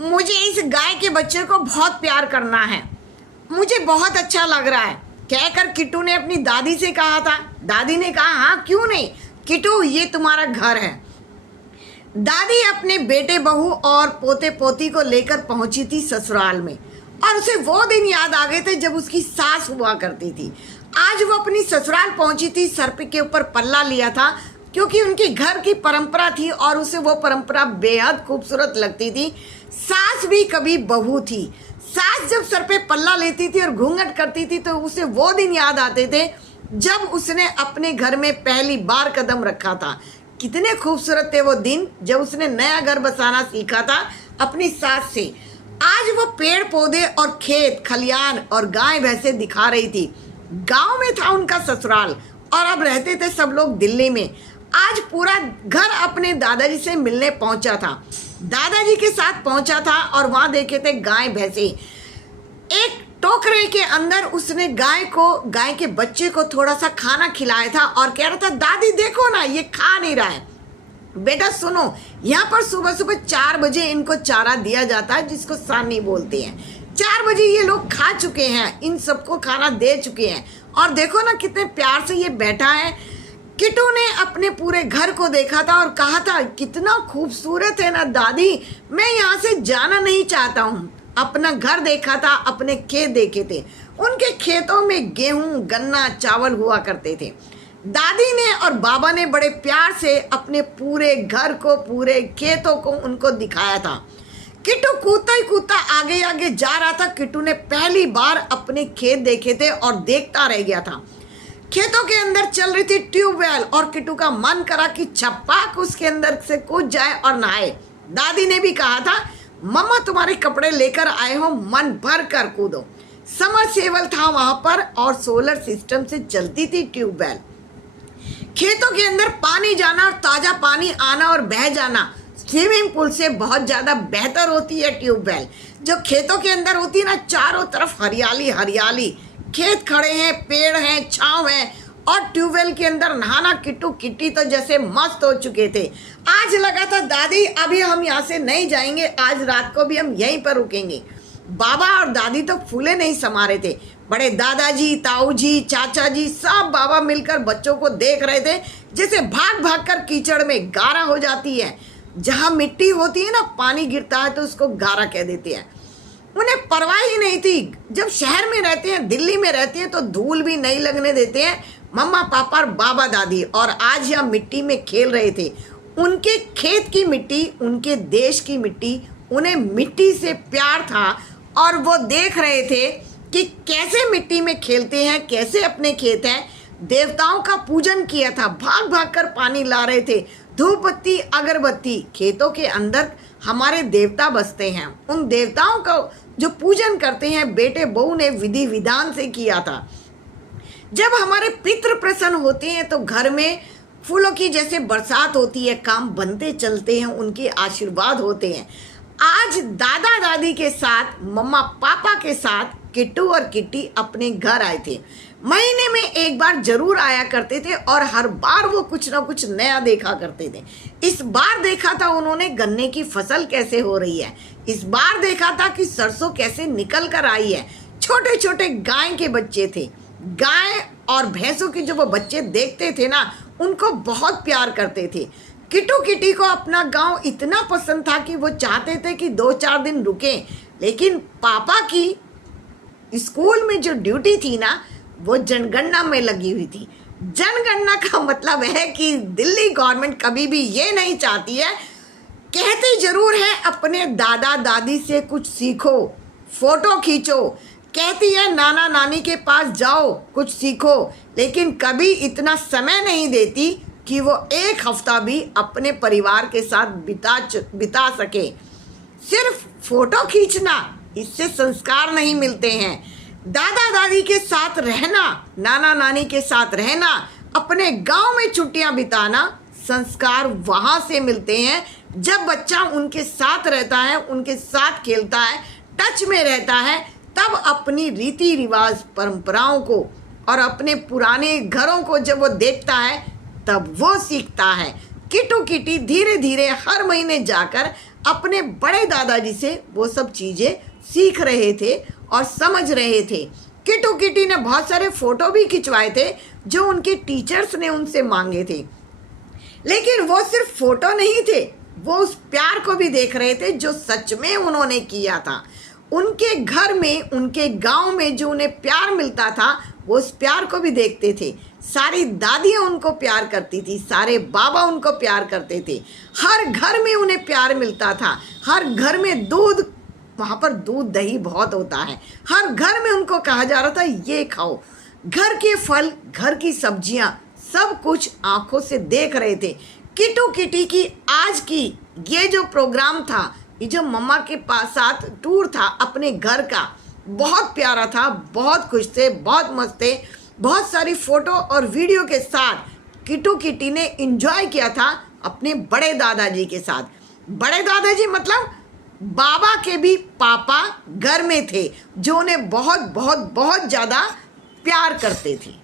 मुझे इस गाय के बच्चे को बहुत प्यार करना है, मुझे बहुत अच्छा लग रहा है, कहकर किट्टू ने अपनी दादी से कहा था। दादी ने कहा, हाँ क्यों नहीं किट्टू, ये तुम्हारा घर है। दादी अपने बेटे बहू और पोते पोती को लेकर पहुंची थी ससुराल में, और उसे वो दिन याद आ गए थे जब उसकी सास हुआ करती थी। आज वो अपनी ससुराल पहुंची थी, सर पे के ऊपर पल्ला लिया था, क्योंकि उनके घर की परंपरा थी और उसे वो परंपरा बेहद खूबसूरत लगती थी। सास भी कभी बहू थी। सास जब सर पे पल्ला लेती थी और घूंघट करती थी तो उसे वो दिन याद आते थे जब उसने अपने घर में पहली बार कदम रखा था। कितने खूबसूरत थे वो दिन जब उसने नया घर बसाना सीखा था अपनी सास से। आज वो पेड़ पौधे और खेत खलियान और गाय भैंसे दिखा रही थी। गांव में था उनका ससुराल और अब रहते थे सब लोग दिल्ली में। आज पूरा घर अपने दादाजी से मिलने पहुंचा था, दादाजी के साथ पहुंचा था और वहां देखे थे गाय भैंसे। एक टोकरे के अंदर उसने गाय के बच्चे को थोड़ा सा खाना खिलाया था और कह रहा था, दादी देखो ना ये खा नहीं रहा है। बेटा सुनो, यहाँ पर सुबह सुबह 4 बजे इनको चारा दिया जाता है जिसको सानी बोलते हैं। 4 बजे ये लोग खा चुके हैं, इन सबको खाना दे चुके हैं और देखो ना कितने प्यार से ये बैठा है। किट्टू ने अपने पूरे घर को देखा था और कहा था, कितना खूबसूरत है ना दादी, मैं यहाँ से जाना नहीं चाहता हूँ। अपना घर देखा था, अपने खेत देखे थे, उनके खेतों में गेहूं गन्ना चावल हुआ करते थे। दादी ने और बाबा ने बड़े प्यार से अपने पूरे घर को पूरे खेतों को उनको दिखाया था। किट्टू कूदता ही कूदता आगे आगे जा रहा था। किट्टू ने पहली बार अपने खेत देखे थे और देखता रह गया था। खेतों के अंदर चल रही थी ट्यूबवेल और किट्टू का मन करा कि छपाक उसके अंदर से कूद जाए और नहाए। दादी ने भी कहा था, मम्मा तुम्हारे कपड़े लेकर आए हो, मन भर कर कूदो। समरसेबल था वहां पर और सोलर सिस्टम से चलती थी ट्यूबवेल। खेतों के अंदर पानी जाना और ताजा पानी आना और बह जाना स्विमिंग पूल से बहुत ज्यादा बेहतर होती है ट्यूबवेल। जो खेतों के अंदर होती है ना, चारों तरफ हरियाली हरियाली, खेत खड़े हैं, पेड़ हैं, छांव है और ट्यूबवेल के अंदर नहाना। किट्टू किट्टी तो जैसे मस्त हो चुके थे। आज लगा था, दादी अभी हम यहाँ से नहीं जाएंगे, आज रात को भी हम यहीं पर रुकेंगे। बाबा और दादी तो फूले नहीं समा रहे थे। बड़े दादाजी, ताऊ जी, चाचा जी सब बाबा मिलकर बच्चों को देख रहे थे जैसे भाग भाग कर कीचड़ में गारा हो जाती है। जहाँ मिट्टी होती है ना, पानी गिरता है तो उसको गारा कह देते हैं। उन्हें परवाह ही नहीं थी। जब शहर में रहते हैं, दिल्ली में रहते हैं तो धूल भी नहीं लगने देते हैं मम्मा पापा और बाबा दादी। और आज यहाँ मिट्टी में खेल रहे थे। उनके खेत की मिट्टी, उनके देश की मिट्टी, उन्हें मिट्टी से प्यार था और वो देख रहे थे कि कैसे मिट्टी में खेलते हैं, कैसे अपने खेत हैं। देवताओं का पूजन किया था, भाग भाग कर पानी ला रहे थे। धूप बत्ती अगरबत्ती, खेतों के अंदर हमारे देवता बसते हैं, उन देवताओं का जो पूजन करते हैं बेटे बहू ने विधि विधान से किया था। जब हमारे पितृ प्रसन्न होते हैं तो घर में फूलों की जैसे बरसात होती है, काम बनते चलते हैं, उनके आशीर्वाद होते हैं। आज दादा दादी के साथ, मम्मा पापा के साथ किट्टू और किट्टी अपने घर आए थे। महीने में एक बार जरूर आया करते थे और हर बार वो कुछ ना कुछ नया देखा करते थे। इस बार देखा था उन्होंने गन्ने की फसल कैसे हो रही है। इस बार देखा था कि सरसों कैसे निकल कर आई है। छोटे छोटे गाय के बच्चे थे। गाय और भैंसों के जो वो बच्चे देखते थे ना, उनको बहुत प्यार करते थे। किट्टू किट्टी को अपना गांव इतना पसंद था कि वो चाहते थे कि 2-4 दिन रुकें, लेकिन पापा की स्कूल में जो ड्यूटी थी ना, वो जनगणना में लगी हुई थी। जनगणना का मतलब है कि दिल्ली गवर्नमेंट कभी भी ये नहीं चाहती है, कहती जरूर है अपने दादा दादी से कुछ सीखो, फोटो खींचो, कहती है नाना नानी के पास जाओ कुछ सीखो, लेकिन कभी इतना समय नहीं देती कि वो एक हफ्ता भी अपने परिवार के साथ बिता सके। सिर्फ फोटो खींचना, इससे संस्कार नहीं मिलते हैं। दादा दादी के साथ रहना, नाना नानी के साथ रहना, अपने गांव में छुट्टियां बिताना, संस्कार वहां से मिलते हैं जब बच्चा उनके साथ रहता है, उनके साथ खेलता है, टच में रहता है, तब अपनी रीति रिवाज परंपराओं को और अपने पुराने घरों को जब वो देखता है तब वो सीखता है। किट्टू किट्टी धीरे धीरे हर महीने जाकर अपने बड़े दादाजी से वो सब चीज़ें सीख रहे थे और समझ रहे थे। किटू किटी ने बहुत सारे फोटो भी खिंचवाए थे जो उनके टीचर्स ने उनसे मांगे थे, लेकिन वो सिर्फ फोटो नहीं थे, वो उस प्यार को भी देख रहे थे जो सच में उन्होंने किया था। उनके घर में, उनके गांव में जो उन्हें प्यार मिलता था वो उस प्यार को भी देखते थे। सारी दादियाँ उनको प्यार करती थी, सारे बाबा उनको प्यार करते थे, हर घर में उन्हें प्यार मिलता था। हर घर में दूध, वहाँ पर दूध दही बहुत होता है, हर घर में उनको कहा जा रहा था ये खाओ। घर के फल, घर की सब्जियाँ, सब कुछ आंखों से देख रहे थे। किटू किटी की आज की ये जो प्रोग्राम था, ये जो मम्मा के पास साथ टूर था अपने घर का, बहुत प्यारा था, बहुत खुश थे, बहुत मस्त थे। बहुत सारी फोटो और वीडियो के साथ किटू किटी ने एंजॉय किया था अपने बड़े दादाजी के साथ। बड़े दादाजी मतलब बाबा के भी पापा घर में थे, जो उन्हें बहुत बहुत बहुत ज़्यादा प्यार करते थे।